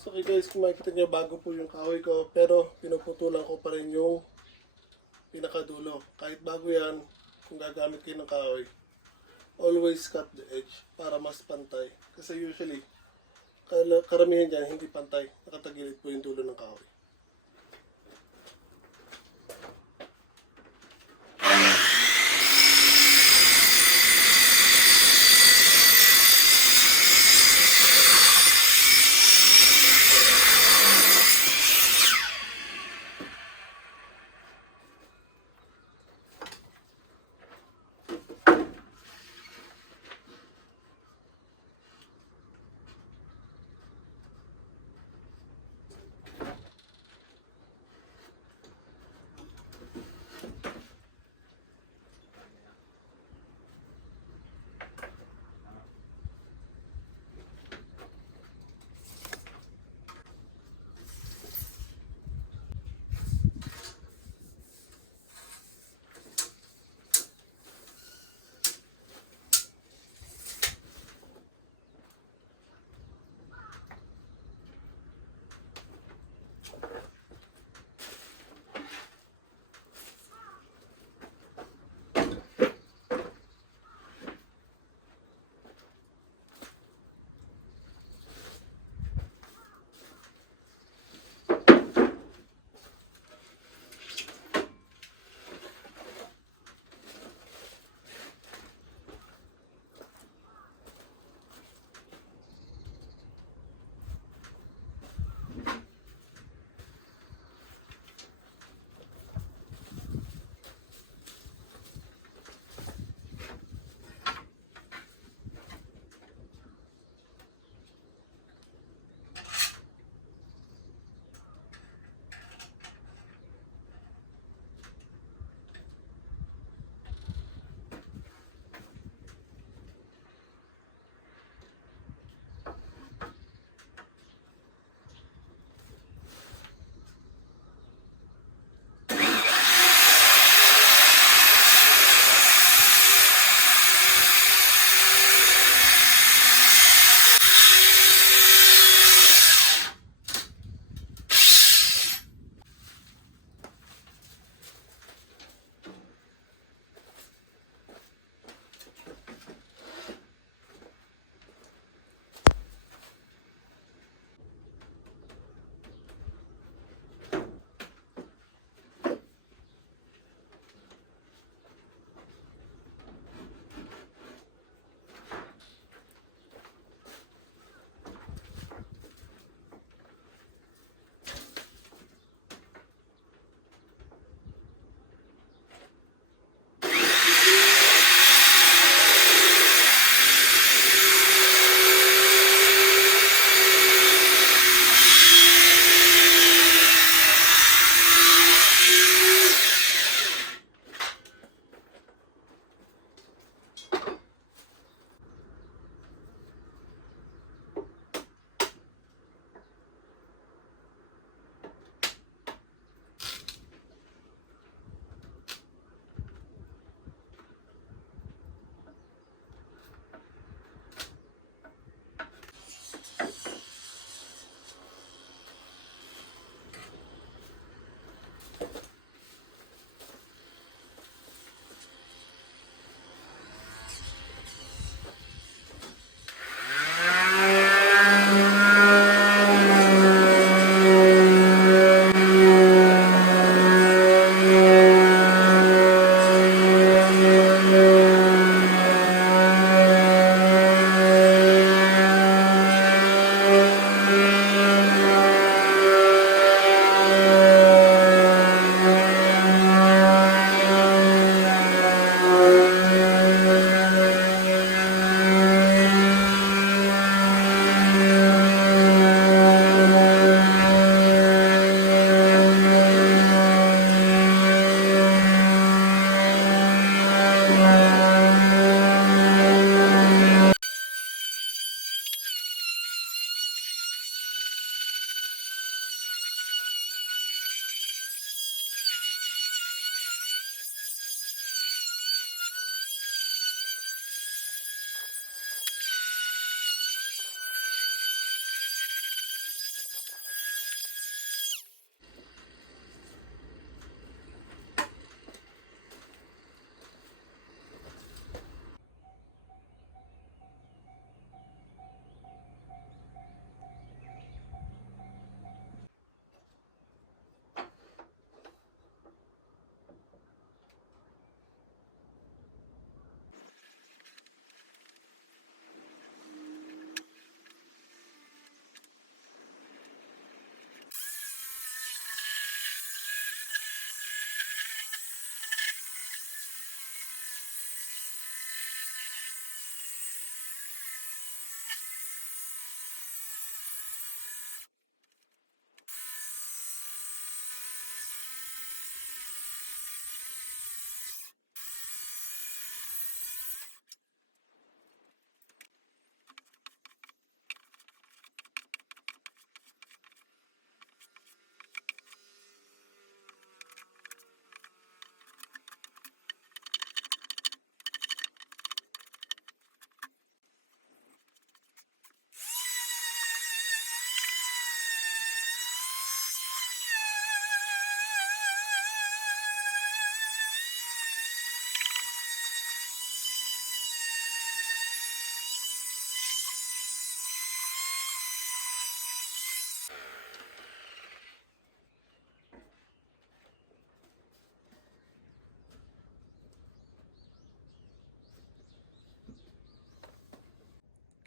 So okay guys, kung makikita nyo, bago po yung kahoy ko, pero pinuputulan ko pa rin yung pinakadulo. Kahit bago yan, kung gagamit kayo ng kahoy, always cut the edge para mas pantay. Kasi usually, karamihan dyan hindi pantay. Nakatagilid po yung dulo ng kahoy.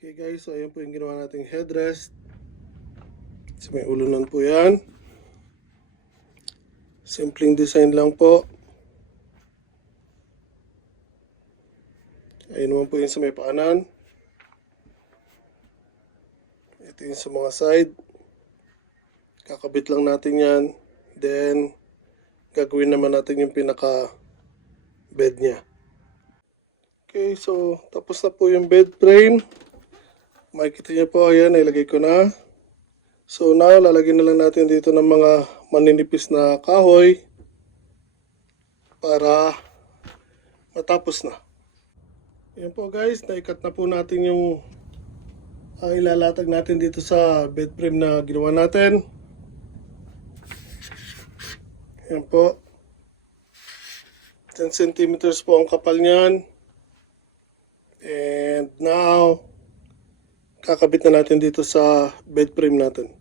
Okay guys, so ayan po yung ginawa nating headrest. So may ulunan po yan. Simpleng design lang po. Ayun naman po yung sa may paanan. Ito yung sa mga side. Kakabit lang natin yan. Then, gagawin naman natin yung pinaka bed niya. Okay, so tapos na po yung bed frame. Makikita niyo po, ayan, ilagay ko na. So now, lalagyan na lang natin dito ng mga maninipis na kahoy para matapos na. Ayan po guys, naikat na po natin yung ilalatag natin dito sa bed frame na ginawa natin. Ayan po. 10 centimeters po ang kapal niyan. And now, kakabit na natin dito sa bed frame natin.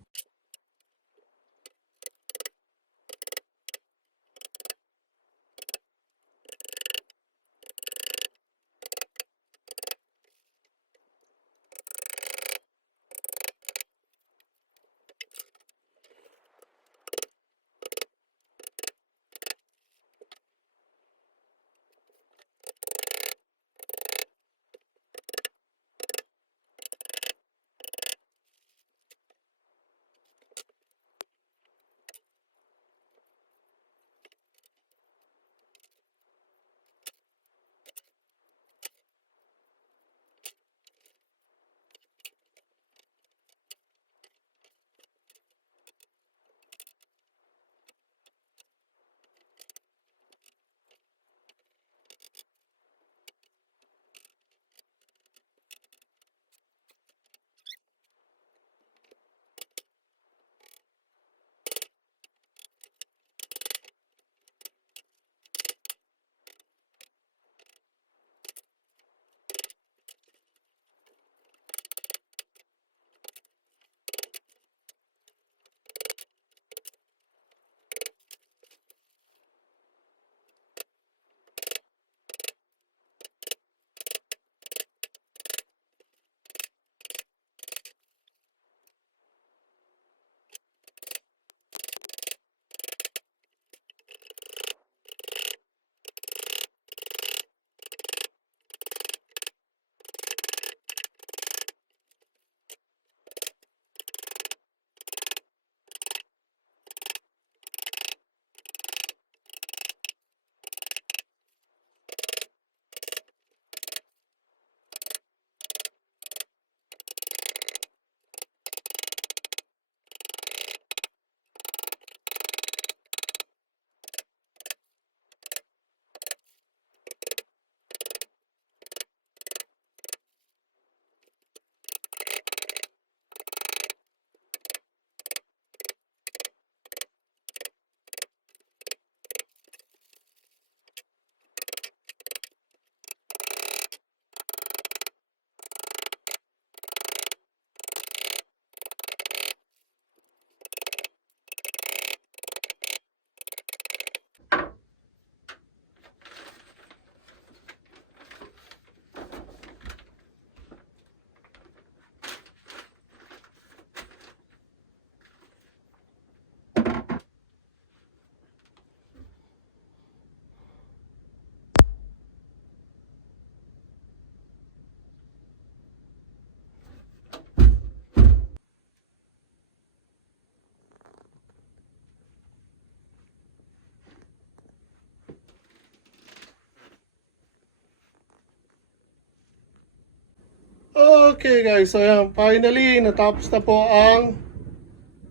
Okay guys, so yan, finally natapos na po ang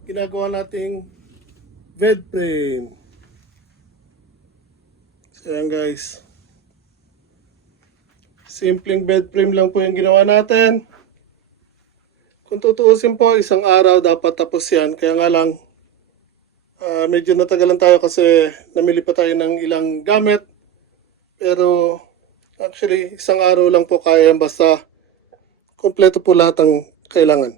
ginagawa nating bed frame. So yan guys, simpleng bed frame lang po yung ginawa natin. Kung tutuusin po, isang araw dapat tapos yan. Kaya nga lang, medyo natagalan tayo kasi namili pa tayo ng ilang gamit. Pero actually, isang araw lang po kaya yan basta kompleto po lahat ng kailangan.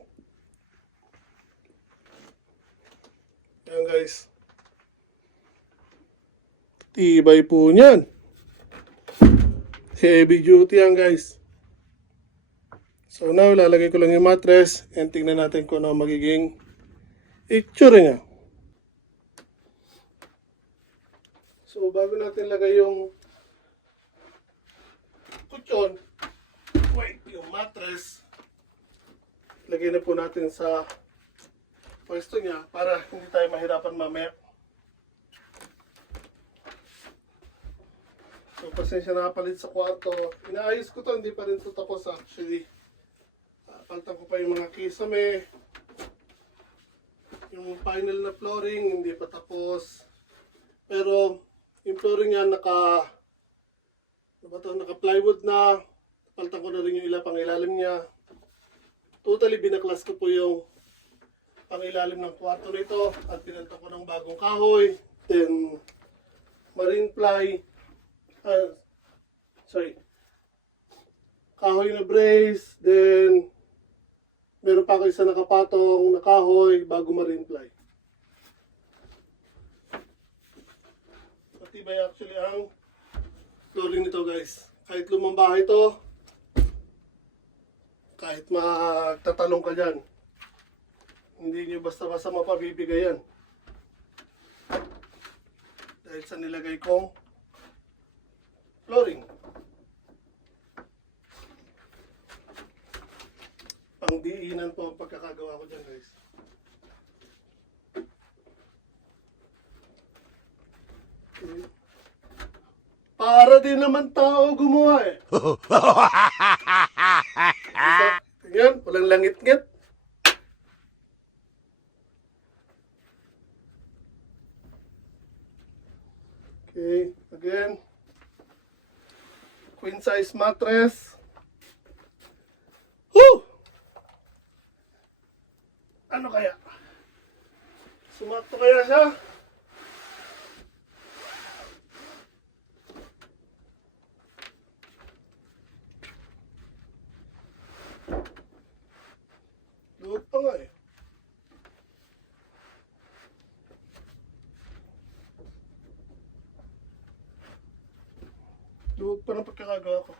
Ayan guys. Tibay po niyan. Heavy duty yan guys. So So now, lalagay ko lang yung mattress and tingnan natin kung ano magiging itsura niya. So bago natin lagay yung kutsyon, yung mattress, lagay na po natin sa pwesto niya para hindi tayo mahirapan mamaya. So pasensya na palit sa kwarto. Inaayos ko to, hindi pa rin ito tapos actually. Palitan ko pa yung mga kisame. Yung final na flooring, hindi pa tapos. Pero yung flooring niya naka plywood na. Palitan ko na rin yung pangilalim niya. Totally binaklas ko po yung pangilalim ng kwarto nito at pinalitan ko ng bagong kahoy. Then marine ply. Kahoy na brace. Then meron pa ako isa nakapatong na kahoy bago marine ply. Matibay actually ang flooring nito guys. Kahit lumang bahay ito, kahit magtatalong ka dyan, hindi nyo basta-basta mapabibigay yan. Dahil sa nilagay kong flooring. Pangdiinan po ang pagkakagawa ko dyan guys. Okay. Para din naman tao gumawa eh. Tingnan, walang langit-ngit. Okay, again. Queen size mattress. Woo! Ano kaya? Sumakto kaya siya? Luwag pa nga eh. Luwag pa ng pagkakagawa ko.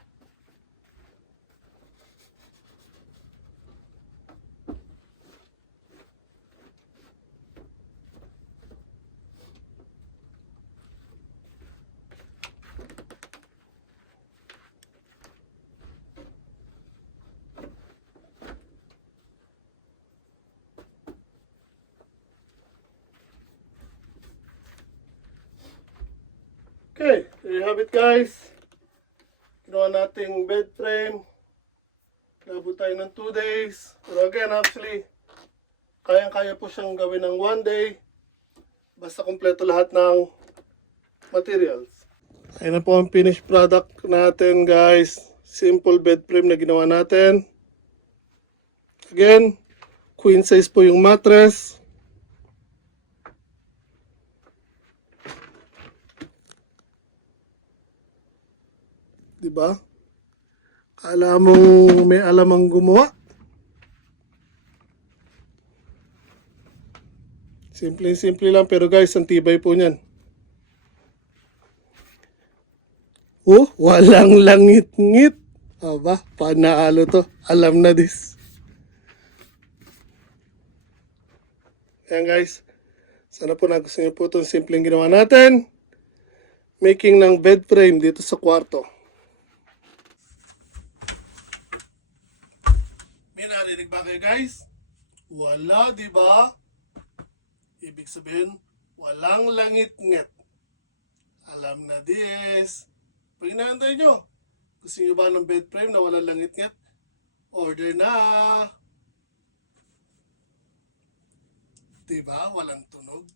Okay, there you have it guys. Ginawa nating bed frame. Nabot tayo ng 2 days. Pero again, actually, kayang-kaya po siyang gawin ng 1 day. Basta kompleto lahat ng materials. Ayun na po ang finished product natin guys. Simple bed frame na ginawa natin. Again, queen size po yung mattress. Diba? Kala mong may alam ang gumawa. Simple lang pero guys, ang tibay po niyan. Oh, walang langit-ngit. Aba, panalo to. Alam na this. Ayan guys. Sana po nagustuhan niyo po itong simpleng ginawa natin. Making ng bed frame dito sa kwarto. May narinig ba kayo guys? Wala, di ba? Ibig sabihin, walang langit-ngit. Alam na this. Pag inaantay nyo, gusto nyo ba ng bed frame na walang langit-ngit? Order na! Diba? Walang tunog.